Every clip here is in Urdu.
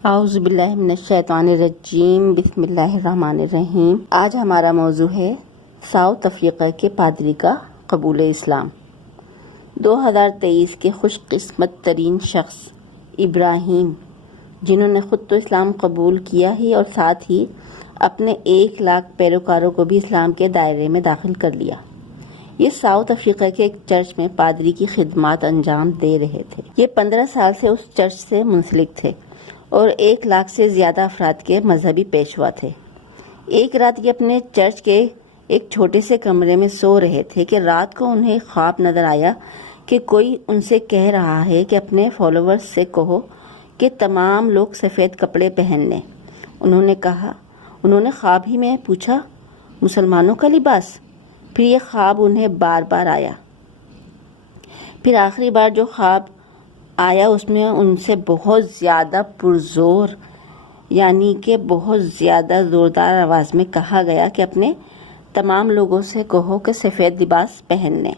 اعوذ باللہ من الشیطان الرجیم، بسم اللہ الرحمن الرحیم۔ آج ہمارا موضوع ہے ساؤتھ افریقہ کے پادری کا قبول اسلام۔ 2023 کے خوش قسمت ترین شخص ابراہیم، جنہوں نے خود تو اسلام قبول کیا ہی اور ساتھ ہی اپنے 1 لاکھ پیروکاروں کو بھی اسلام کے دائرے میں داخل کر لیا۔ یہ ساؤتھ افریقہ کے ایک چرچ میں پادری کی خدمات انجام دے رہے تھے۔ یہ 15 سال سے اس چرچ سے منسلک تھے اور 1 لاکھ سے زیادہ افراد کے مذہبی پیشوا تھے۔ ایک رات یہ اپنے چرچ کے ایک چھوٹے سے کمرے میں سو رہے تھے کہ رات کو انہیں خواب نظر آیا کہ کوئی ان سے کہہ رہا ہے کہ اپنے فالوورز سے کہو کہ تمام لوگ سفید کپڑے پہن لیں۔ انہوں نے خواب ہی میں پوچھا، مسلمانوں کا لباس؟ پھر یہ خواب انہیں بار بار آیا۔ پھر آخری بار جو خواب آیا اس میں ان سے بہت زیادہ پرزور یعنی کہ بہت زیادہ زوردار آواز میں کہا گیا کہ اپنے تمام لوگوں سے کہو کہ سفید لباس پہن لیں۔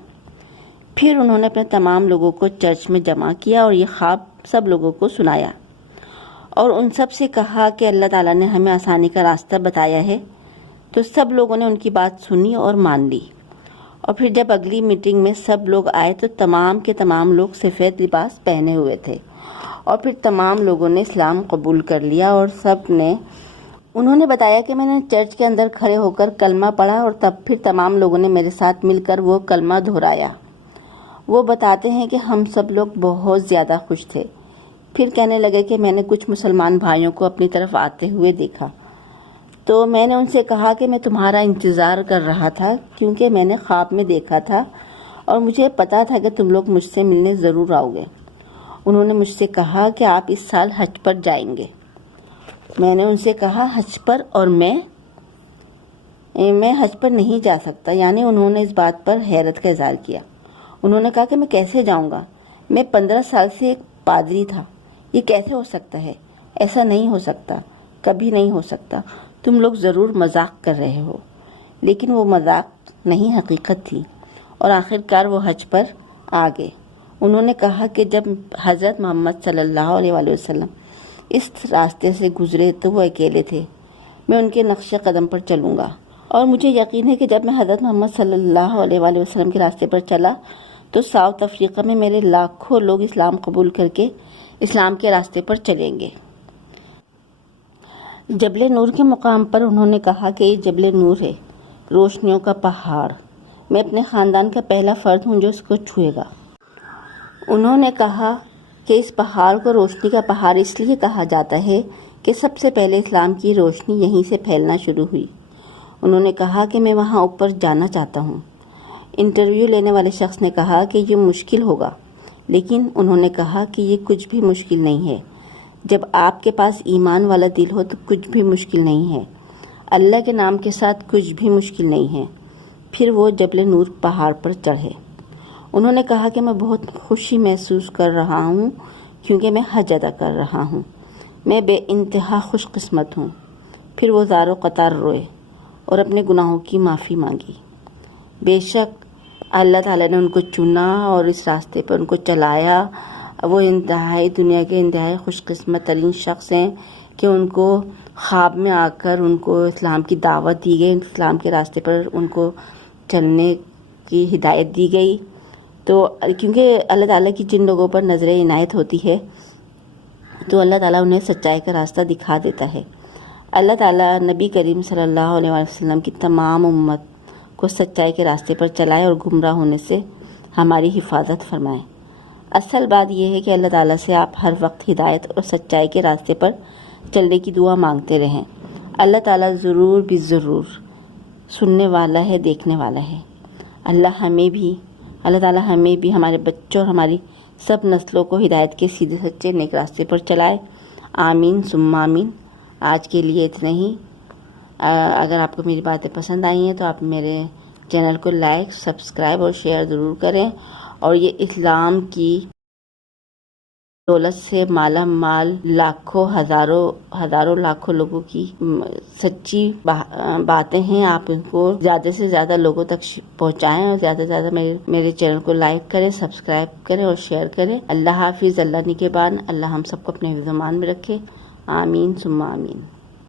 پھر انہوں نے اپنے تمام لوگوں کو چرچ میں جمع کیا اور یہ خواب سب لوگوں کو سنایا اور ان سب سے کہا کہ اللہ تعالیٰ نے ہمیں آسانی کا راستہ بتایا ہے۔ تو سب لوگوں نے ان کی بات سنی اور مان لی، اور پھر جب اگلی میٹنگ میں سب لوگ آئے تو تمام کے تمام لوگ سفید لباس پہنے ہوئے تھے، اور پھر تمام لوگوں نے اسلام قبول کر لیا اور انہوں نے بتایا کہ میں نے چرچ کے اندر کھڑے ہو کر کلمہ پڑھا اور پھر تمام لوگوں نے میرے ساتھ مل کر وہ کلمہ دہرایا۔ وہ بتاتے ہیں کہ ہم سب لوگ بہت زیادہ خوش تھے۔ پھر کہنے لگے کہ میں نے کچھ مسلمان بھائیوں کو اپنی طرف آتے ہوئے دیکھا، تو میں نے ان سے کہا کہ میں تمہارا انتظار کر رہا تھا کیونکہ میں نے خواب میں دیکھا تھا اور مجھے پتا تھا کہ تم لوگ مجھ سے ملنے ضرور آؤ گے۔ انہوں نے مجھ سے کہا کہ آپ اس سال حج پر جائیں گے۔ میں نے ان سے کہا حج پر؟ اور میں حج پر نہیں جا سکتا۔ یعنی انہوں نے اس بات پر حیرت کا اظہار کیا۔ انہوں نے کہا کہ میں کیسے جاؤں گا؟ میں 15 سال سے ایک پادری تھا، یہ کیسے ہو سکتا ہے؟ ایسا نہیں ہو سکتا، کبھی نہیں ہو سکتا۔ تم لوگ ضرور مذاق کر رہے ہو۔ لیکن وہ مذاق نہیں، حقیقت تھی، اور آخرکار وہ حج پر آ گئے۔ انہوں نے کہا کہ جب حضرت محمد صلی اللہ علیہ وآلہ وسلم اس راستے سے گزرے تو وہ اکیلے تھے۔ میں ان کے نقش قدم پر چلوں گا، اور مجھے یقین ہے کہ جب میں حضرت محمد صلی اللہ علیہ وآلہ وسلم کے راستے پر چلا تو ساؤتھ افریقہ میں میرے لاکھوں لوگ اسلام قبول کر کے اسلام کے راستے پر چلیں گے۔ جبل نور کے مقام پر انہوں نے کہا کہ یہ جبل نور ہے، روشنیوں کا پہاڑ۔ میں اپنے خاندان کا پہلا فرد ہوں جو اس کو چھوئے گا۔ انہوں نے کہا کہ اس پہاڑ کو روشنی کا پہاڑ اس لیے کہا جاتا ہے کہ سب سے پہلے اسلام کی روشنی یہیں سے پھیلنا شروع ہوئی۔ انہوں نے کہا کہ میں وہاں اوپر جانا چاہتا ہوں۔ انٹرویو لینے والے شخص نے کہا کہ یہ مشکل ہوگا، لیکن انہوں نے کہا کہ یہ کچھ بھی مشکل نہیں ہے۔ جب آپ کے پاس ایمان والا دل ہو تو کچھ بھی مشکل نہیں ہے۔ اللہ کے نام کے ساتھ کچھ بھی مشکل نہیں ہے۔ پھر وہ جبل نور پہاڑ پر چڑھے۔ انہوں نے کہا کہ میں بہت خوشی محسوس کر رہا ہوں کیونکہ میں حج ادا کر رہا ہوں۔ میں بے انتہا خوش قسمت ہوں۔ پھر وہ زار و قطار روئے اور اپنے گناہوں کی معافی مانگی۔ بے شک اللہ تعالیٰ نے ان کو چنا اور اس راستے پر ان کو چلایا۔ وہ دنیا کے انتہائی خوش قسمت ترین شخص ہیں کہ ان کو خواب میں آ کر ان کو اسلام کی دعوت دی گئی، اسلام کے راستے پر ان کو چلنے کی ہدایت دی گئی۔ تو کیونکہ اللہ تعالیٰ کی جن لوگوں پر نظر عنایت ہوتی ہے تو اللہ تعالیٰ انہیں سچائی کا راستہ دکھا دیتا ہے۔ اللہ تعالیٰ نبی کریم صلی اللہ علیہ وسلم کی تمام امت کو سچائی کے راستے پر چلائے اور گمراہ ہونے سے ہماری حفاظت فرمائے۔ اصل بات یہ ہے کہ اللہ تعالیٰ سے آپ ہر وقت ہدایت اور سچائی کے راستے پر چلنے کی دعا مانگتے رہیں۔ اللہ تعالیٰ ضرور بھی ضرور سننے والا ہے، دیکھنے والا ہے۔ اللہ تعالیٰ ہمیں بھی ہمارے بچوں اور ہماری سب نسلوں کو ہدایت کے سیدھے سچے نیک راستے پر چلائے۔ آمین ثم آمین۔ آج کے لیے اتنا ہی۔ اگر آپ کو میری باتیں پسند آئی ہیں تو آپ میرے چینل کو لائک، سبسکرائب اور شیئر ضرور کریں، اور یہ اسلام کی دولت سے مالا مال لاکھوں ہزاروں لاکھوں لوگوں کی سچی باتیں ہیں، آپ ان کو زیادہ سے زیادہ لوگوں تک پہنچائیں اور زیادہ سے زیادہ میرے چینل کو لائک کریں، سبسکرائب کریں اور شیئر کریں۔ اللہ حافظ، اللہ نگہبان، اللہ ہم سب کو اپنے حفظ و امان میں رکھے۔ آمین ثم آمین۔